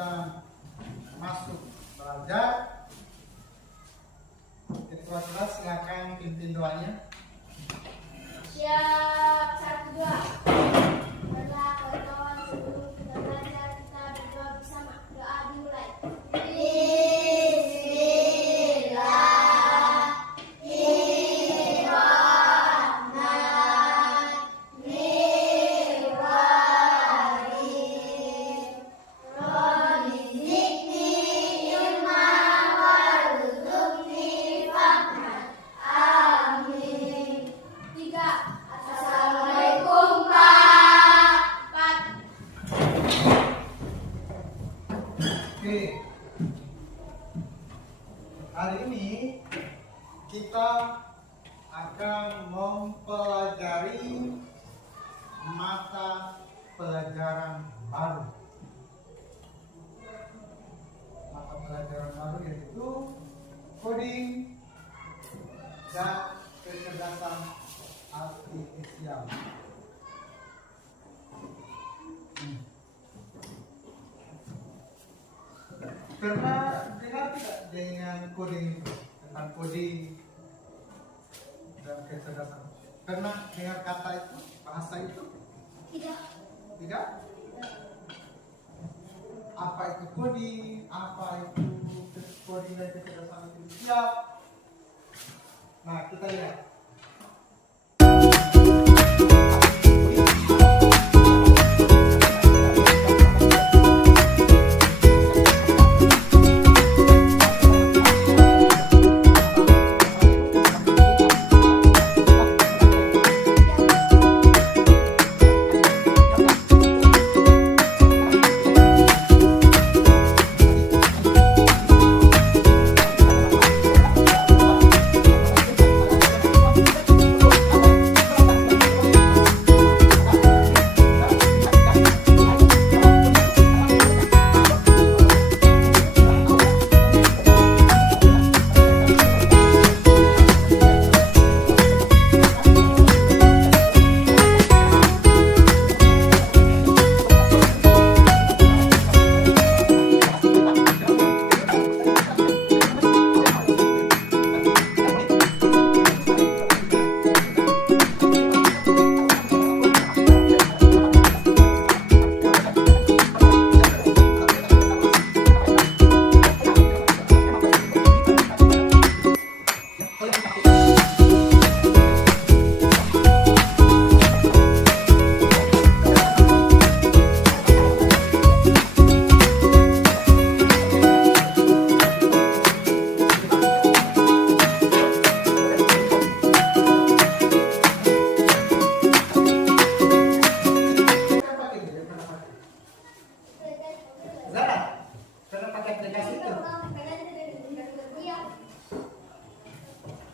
kita masuk belajar. Ketua kelas silakan pimpin doanya. Siap, 1, 2. Baiklah kawan-kawan, sebelum kita belajar kita berdoa bersama. Doa dimulai. Oke, hari ini kita akan mempelajari mata pelajaran baru. Mata pelajaran baru yaitu coding dan kecerdasan artifisial. Pernah dengar tidak dengan coding itu, tentang coding dan kecerdasan? Pernah dengar kata itu, bahasa itu? Tidak. Tidak? Apa itu coding? Apa itu coding dan kecerdasan artifisial? Nah, kita lihat.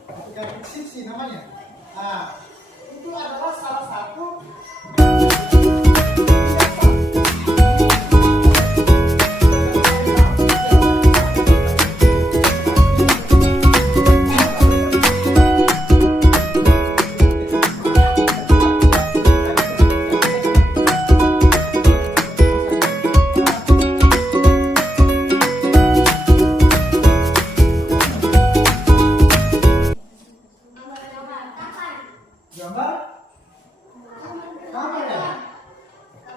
Aplikasi namanya. Nah, itu adalah salah satu gambar kamar ya.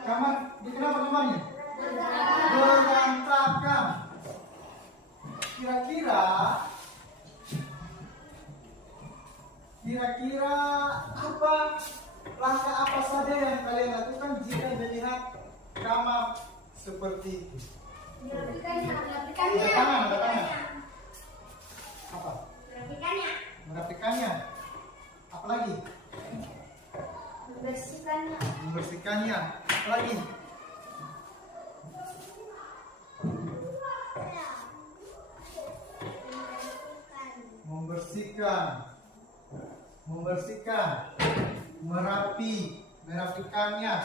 Kamar dikenapa namanya? Berantakan. Kira-kira apa langkah apa saja yang kalian lakukan jika melihat kamar seperti itu? Ada tangan. Apa? Merapikannya. Apalagi? Membersihkannya. Apalagi? Membersihkan. Merapikannya.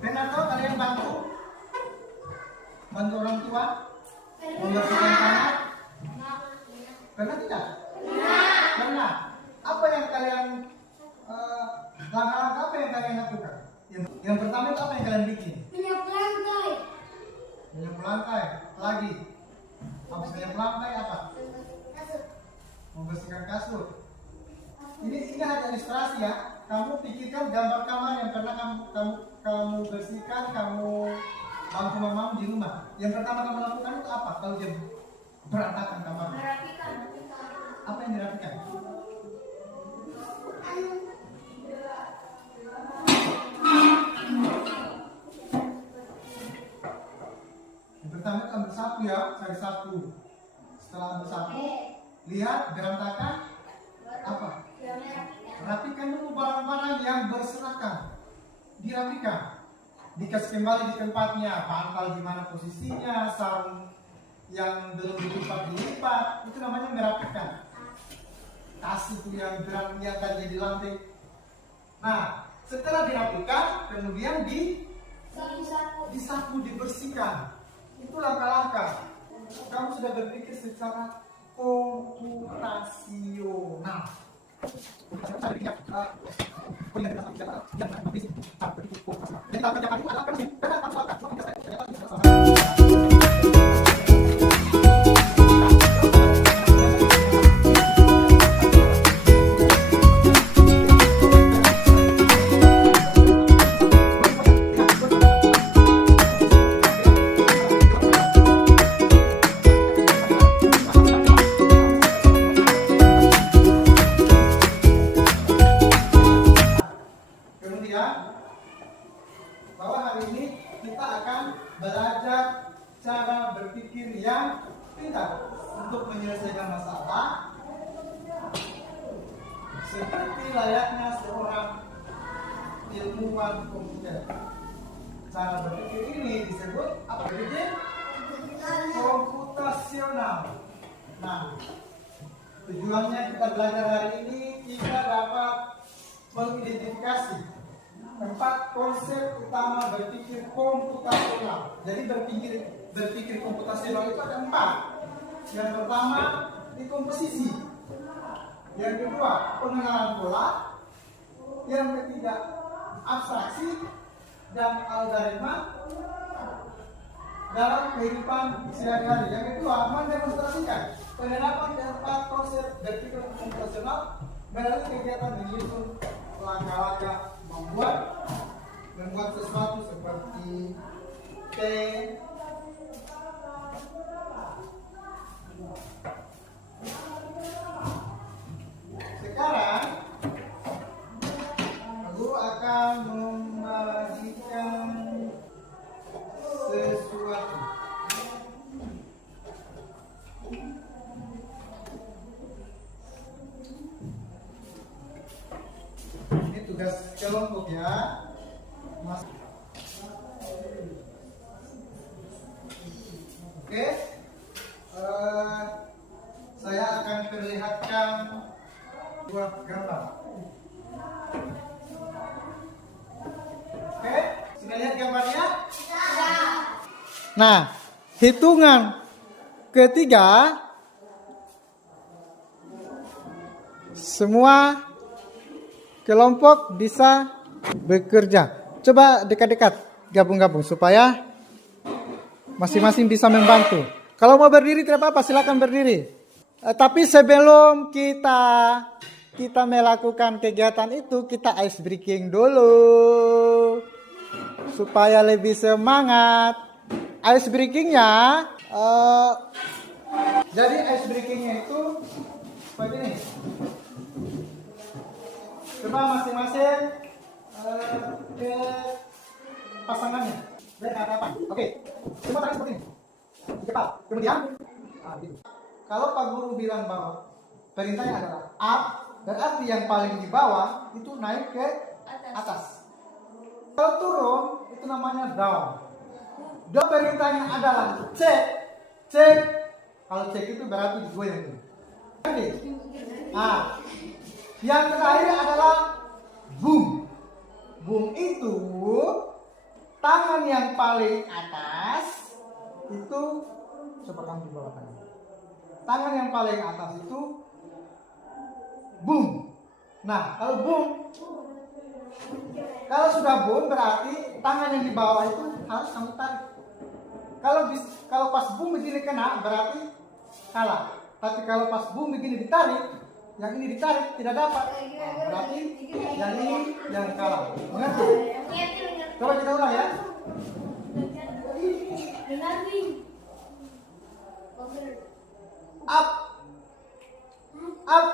Pernah tahu kalian bantu orang tua membersihkan kamar? Pernah tidak? Pernah. Apa yang kalian langkah-langkah apa yang kalian lakukan? Yang pertama itu apa yang kalian bikin? lantai lagi. Habis menyapu lantai apa? Kasut. Membersihkan kasur. Ini hanya ilustrasi ya. Kamu pikirkan gambar kamar yang pernah kamu bersihkan, kamu bantu mamamu di rumah. Yang pertama kamu lakukan itu apa? Kalau dia berantakan kamar. Merapikan. Apa yang dirapikan? Yang pertama itu ambil sapu ya, cari sapu. Setelah ambil sapu, lihat berantakan apa? Rapikan dulu barang-barang yang berserakan. Dirapikan. Dikasih kembali di tempatnya. Bantal di mana posisinya, sarung yang belum dilipat, itu namanya merapikan. Kasih itu yang tadi di lantai. Nah, setelah dirapikan, kemudian disapu, dibersihkan. Itu langkah-langkah. Kamu sudah berpikir secara komputasional. Bahwa hari ini kita akan belajar cara berpikir yang pintar untuk menyelesaikan masalah seperti layaknya seorang ilmuwan komputer. Cara berpikir ini disebut apa? Berpikir komputasional. Nah, tujuannya kita belajar hari ini kita dapat mengidentifikasi 4 konsep utama berpikir komputasional. Jadi berpikir komputasional itu ada 4. Yang pertama, dekomposisi. Yang kedua, pengenalan pola. Yang ketiga, abstraksi dan algoritma dalam kehidupan sehari-hari. Yang kedua, mendemonstrasikan penerapan 4 konsep berpikir komputasional melalui kegiatan menyusun langkah-langkah membuat sesuatu seperti T. Sekarang guru akan membagikan sesuatu. Ini tugas kelompok ya, Mas. Oke, saya akan perlihatkan buah gambar. Oke, sudah lihat gambarnya? Nah, hitungan ketiga semua kelompok bisa bekerja. Coba dekat-dekat, gabung-gabung supaya masing-masing bisa membantu. Kalau mau berdiri tidak apa-apa, silakan berdiri. Tapi sebelum kita melakukan kegiatan itu, kita ice breaking dulu supaya lebih semangat. Ice breakingnya, jadi ice breakingnya itu seperti ini. Coba masing-masing ke pasangannya. Lihat apa? Oke, semua tangan seperti ini. Cepat. Kemudian, gitu. Kalau Pak Guru bilang bahwa perintahnya adalah up, berarti yang paling di bawah itu naik ke atas. Kalau turun itu namanya down. Down perintahnya adalah cek. Kalau cek itu berarti gue yang ini. Nah, yang terakhir adalah boom. Boom itu tangan yang paling atas itu, coba kamu di bawah tangan. Tangan yang paling atas itu boom. Nah, kalau sudah boom berarti tangan yang di bawah itu harus kamu tarik. Kalau pas boom begini kena berarti kalah. Tapi kalau pas boom begini ditarik, yang ini ditarik tidak dapat, berarti yang ini yang kalah. Mengerti? Coba kita ulang ya. Up, up,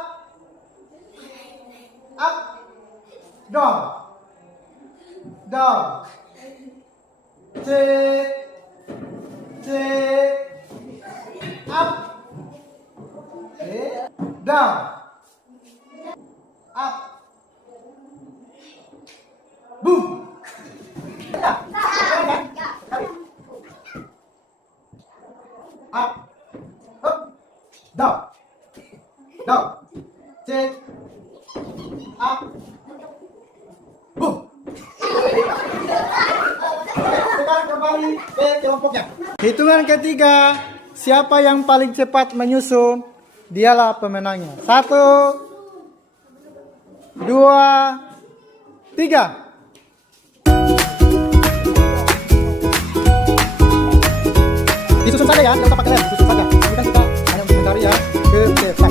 up, down, down, cek, cek, up, down, up, boom. Ya. Up, up, down, down, cek, up, boom. Sekarang kembali ke kelompoknya. Hitungan ketiga, siapa yang paling cepat menyusun, dialah pemenangnya. 1, 2, 3. Disusun saja ya, jangan pakai lem, disusun saja. Ini kan kita hanya untuk mencari ya ke depan.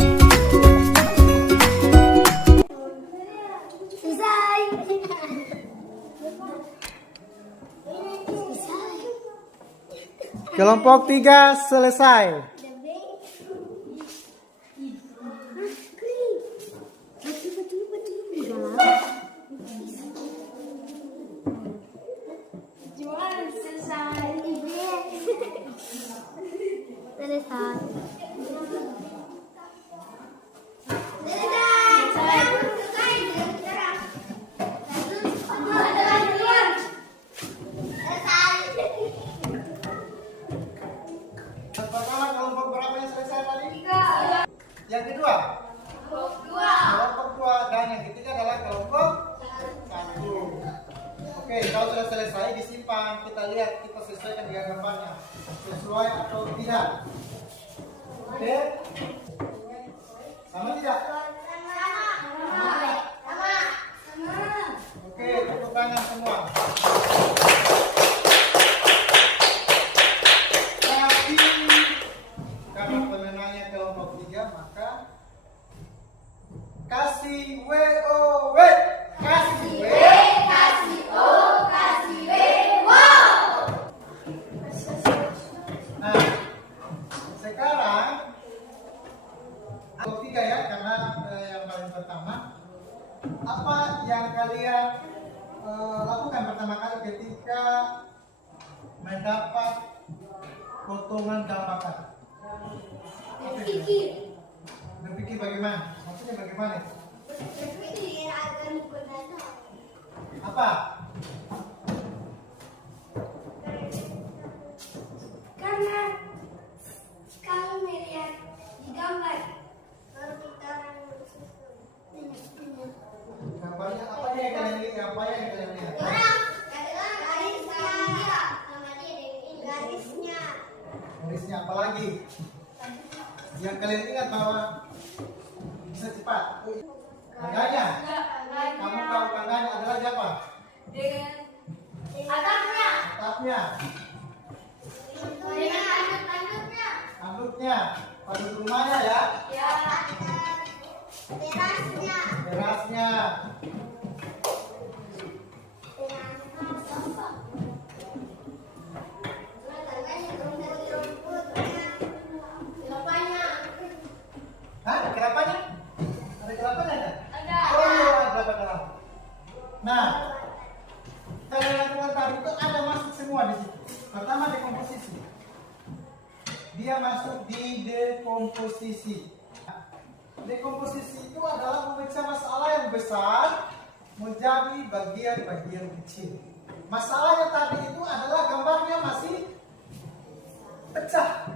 Selesai. Kelompok 3 selesai. Yang pertama kelompok berapa yang selesai tadi? 3. Yang kedua? Kelompok 2 dan yang ketiga adalah kelompok 1. Oke, kalau sudah selesai disimpan, kita lihat kita sesuaikan dengan gambarnya. Sesuai atau tidak? Oke. Sama tidak? Oke, tepuk tangan semua. Tapi karena pemenangnya kelompok 3, maka kasih WOW. Kasih W. Nah, sekarang kelompok 3 ya, karena yang paling pertama. Apa yang kalian lakukan pertama kali ketika mendapat potongan gambaran? Berpikir bagaimana? Maksudnya bagaimana? Apa? Karena kalau melihat di gambar baru kita Gambarnya apa yang kalian lihat? Apa yang kalian lihat? Garisnya apa lagi? Yang kalian ingat bahwa bisa cepat. Tangganya. Kamu tahu tangganya adalah siapa? Atapnya. Tanduknya. Tanduk rumahnya ya. Terasnya. Hah? Ada kelapanya? Ada kelapanya ada? Oh iya, ada. Nah, kalian lakukan tadi itu ada masuk semua di situ. Pertama dekomposisi. Dia masuk di dekomposisi. Dekomposisi itu adalah memecah masalah yang besar menjadi bagian-bagian kecil. Masalahnya tadi itu adalah gambarnya masih pecah,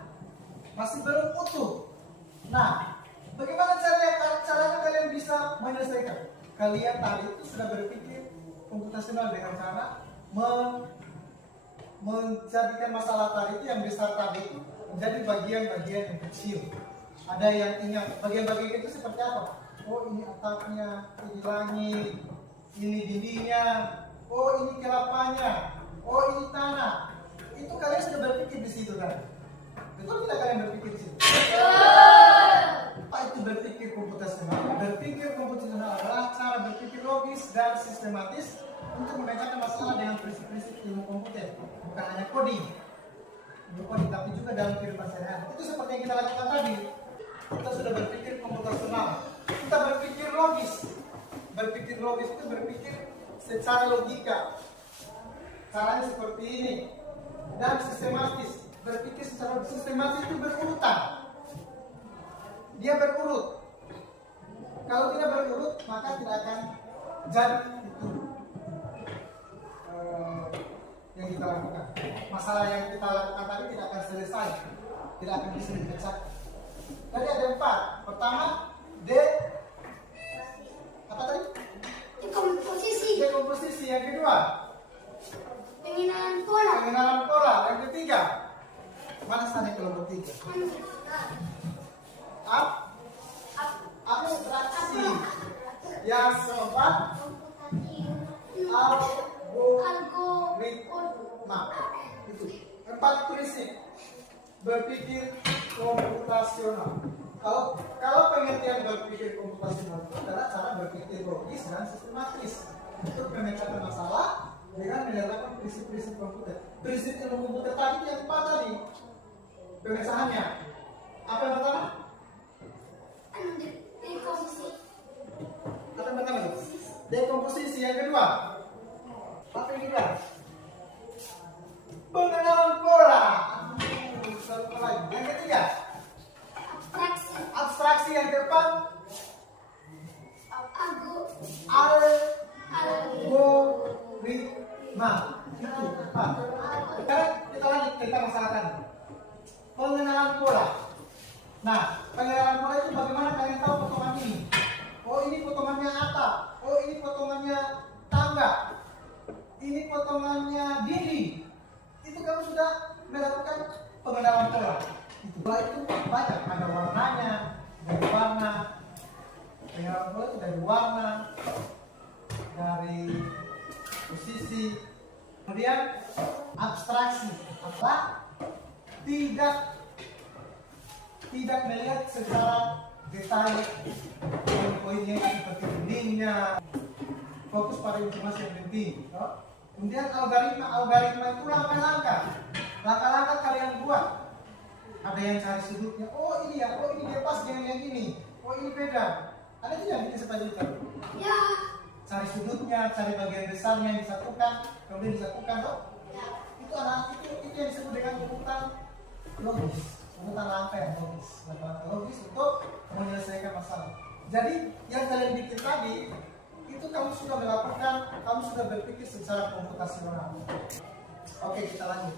masih belum utuh. Nah, bagaimana caranya kalian bisa menyelesaikan? Kalian tadi itu sudah berpikir komputasional dengan cara menjadikan masalah tadi itu yang besar tadi itu menjadi bagian-bagian yang kecil. Ada yang ingat bagian-bagian itu seperti apa? Oh, ini atapnya, ini langit, ini dindingnya, oh ini kelapanya, oh ini tanah. Itu kalian sudah berpikir di situ. bukan hanya coding, tapi juga dalam kehidupan sehari-hari. Itu seperti yang kita lakukan tadi. Kita sudah berpikir komputasional, kita berpikir logis. Berpikir logis itu berpikir secara logika. Caranya seperti ini. Dan sistematis. Berpikir secara sistematis itu berurutan. Dia berurut. Kalau tidak berurut, maka tidak akan jadi itu yang kita lakukan. Masalah yang kita lakukan tadi tidak akan selesai, tidak akan bisa dipecahkan. Tadi ada 4. Pertama, apa tadi? Dekomposisi. Yang kedua, Pengenalan pola. Yang ketiga, mana sana kelompok 3? Abstraksi. Yang keempat, algoritma. Itu 4 prinsip berpikir komputasional. Kalau pengertian berpikir komputasional itu adalah cara berpikir logis dan sistematis untuk memecahkan masalah dengan menerapkan prinsip-prinsip komputer. Prinsip ilmu komputer tadi yang 4 tadi pemecahannya. Apa yang pertama? Apa yang pertama? Dekomposisi. Yang kedua, apa yang kedua? Pengenalan pola. Satu lagi. Yang ketiga, abstraksi. Yang keempat, algoritma. Sekarang kita lanjut tentang masalah tadi. Pengenalan pola. Nah, pengenalan pola itu bagaimana kalian tahu potongan ini? Oh, ini potongannya atap. Oh, ini potongannya tangga. Ini potongannya dinding. Itu kamu sudah melakukan pengenalan pola. Pola itu banyak, ada warnanya, dari warna. Pengenalan pola itu dari warna, dari posisi. Kemudian abstraksi. Apa? Tidak melihat secara detail poin-poinnya seperti dindingnya, fokus pada informasi yang penting. Kemudian algoritma itu langkah-langkah kalian buat. Ada yang cari sudutnya, oh ini dia pas dengan yang ini, oh ini beda. Ada tidak bikin seperti itu? Ya. Cari sudutnya, cari bagian besarnya yang disatukan, kemudian disatukan, toh? Ya. Itu yang disebut dengan urutan logis. Urutan langkah yang logis, langkah logis untuk menyelesaikan masalah. Jadi yang kalian bikin tadi itu kamu sudah melakukan, kamu sudah berpikir secara komputasional. Oke, kita lanjut.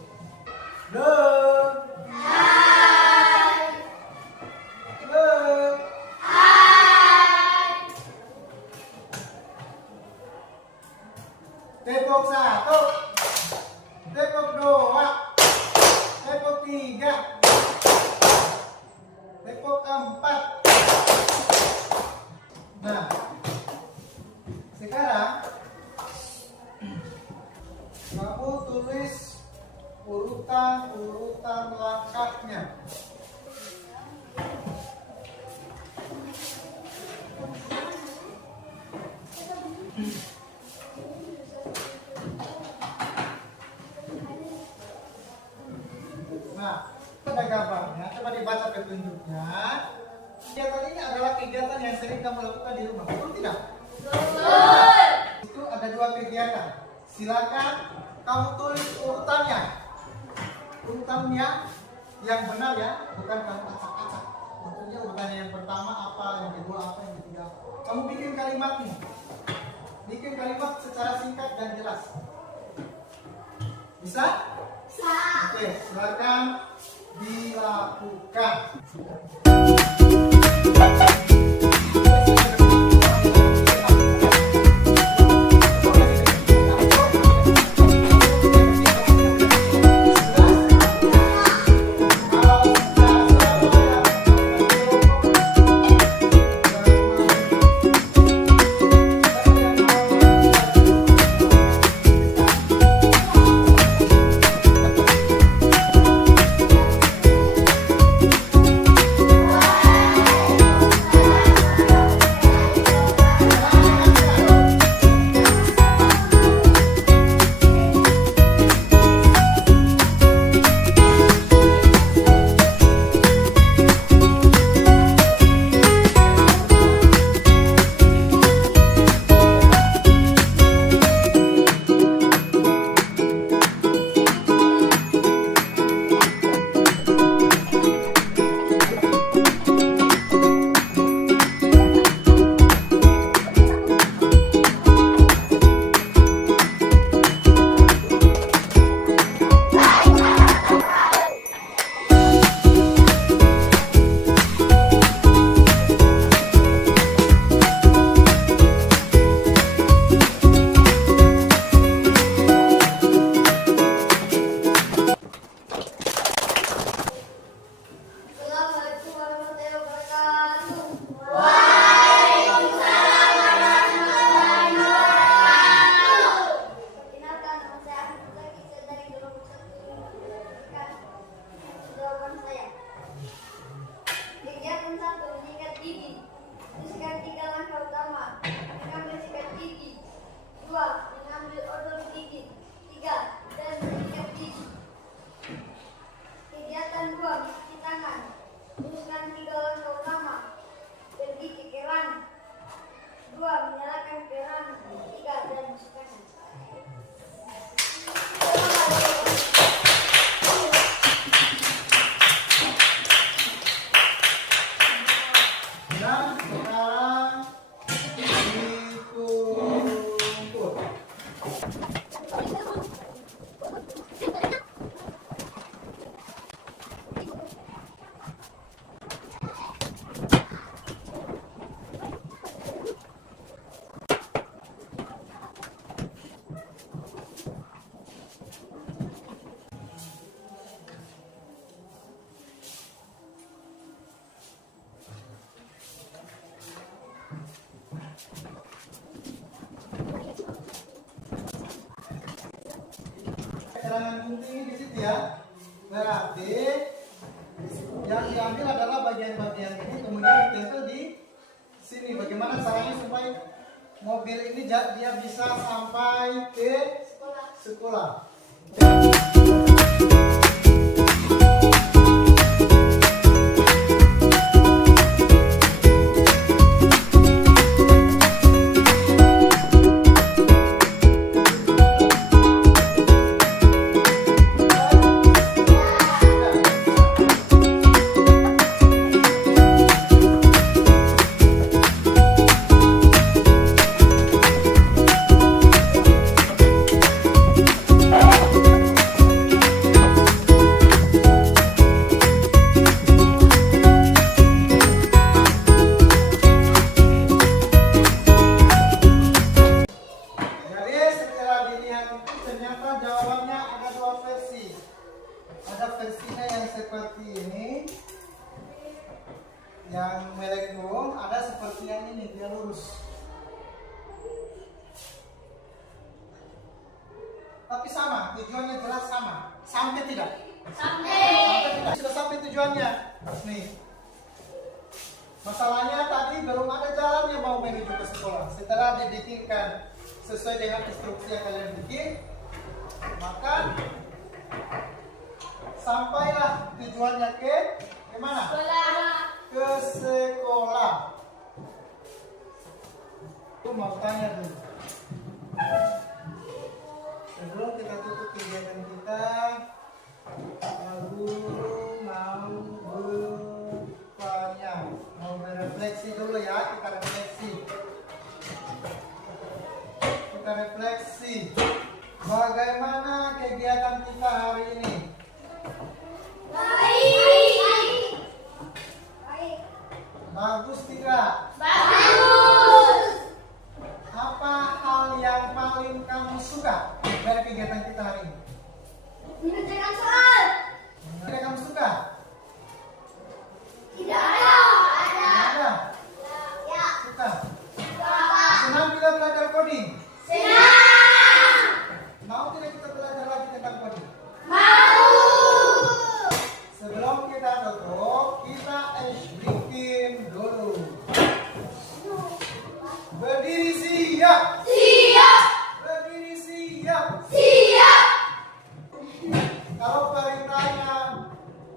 Tepok 1, tepok 2, tepok 3, tepok 4. Nah, sekarang kamu tulis urutan langkahnya. Nah, ada gambarnya, coba dibaca petunjuknya. Kegiatan ini adalah kegiatan yang sering kamu lakukan di rumah, betul tidak? Betul. Itu ada 2 kegiatan. Silakan kamu tulis urutannya. Urutannya yang benar ya, bukan kamu acak-acak. Maksudnya urutannya yang pertama apa, yang kedua apa, yang ketiga apa. Kamu bikin kalimatnya. Bikin kalimat secara singkat dan jelas. Bisa? Bisa. Oke, silakan dilakukan. jangan gunting di situ ya. Berarti yang diambil adalah bagian-bagian ini, kemudian ditempel di sini. Bagaimana caranya supaya mobil ini dia bisa sampai ke sekolah? Ternyata jawabannya ada dua versi. Ada versinya yang seperti ini, yang melengkung, ada seperti yang ini, dia lurus. Tapi sama, tujuannya jelas sama. Sampai tidak? Sampai. Sudah sampai tujuannya. Nih. Masalahnya tadi belum ada jalan yang mau menuju ke sekolah. Setelah dibikinkan sesuai dengan instruksi yang kalian bikin, maka sampailah tujuannya ke mana? Ke sekolah. Aku mau tanya dulu. Sebelum kita tutup kegiatan kita, guru mau bertanya, mau berefleksi dulu ya. Kita refleksi. Bagaimana kegiatan kita hari ini? Baik. Bagus tidak? Bagus. Apa hal yang paling kamu suka dari kegiatan kita hari ini? Mengerjakan soal. Tidak kamu suka? Tidak ada. Tidak ada? Ya. Suka? Bapak. Senang tidak belajar coding? Senang. Mau tidak kita belajar lagi tentang coding? Mau. Sebelum kita tutup, kita bikin dulu. Berdiri siap. Siap. Berdiri siap. Siap. Kalau perintahnya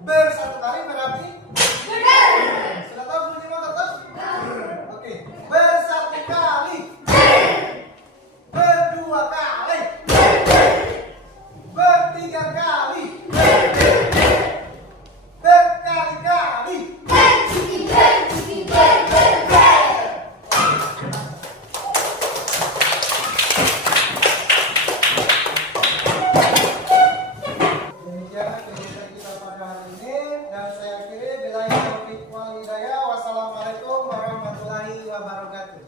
bersatu kali berarti Benar. sudah tahu bunyi motor toh? Oke. Bersatu kali. Berdua kali. Bertiga kali. Berkali-kali. Demikianlah kegiatan kita pada hari ini, dan saya akhiri billahi taufiq wal hidayah. Wassalamualaikum warahmatullahi wabarakatuh.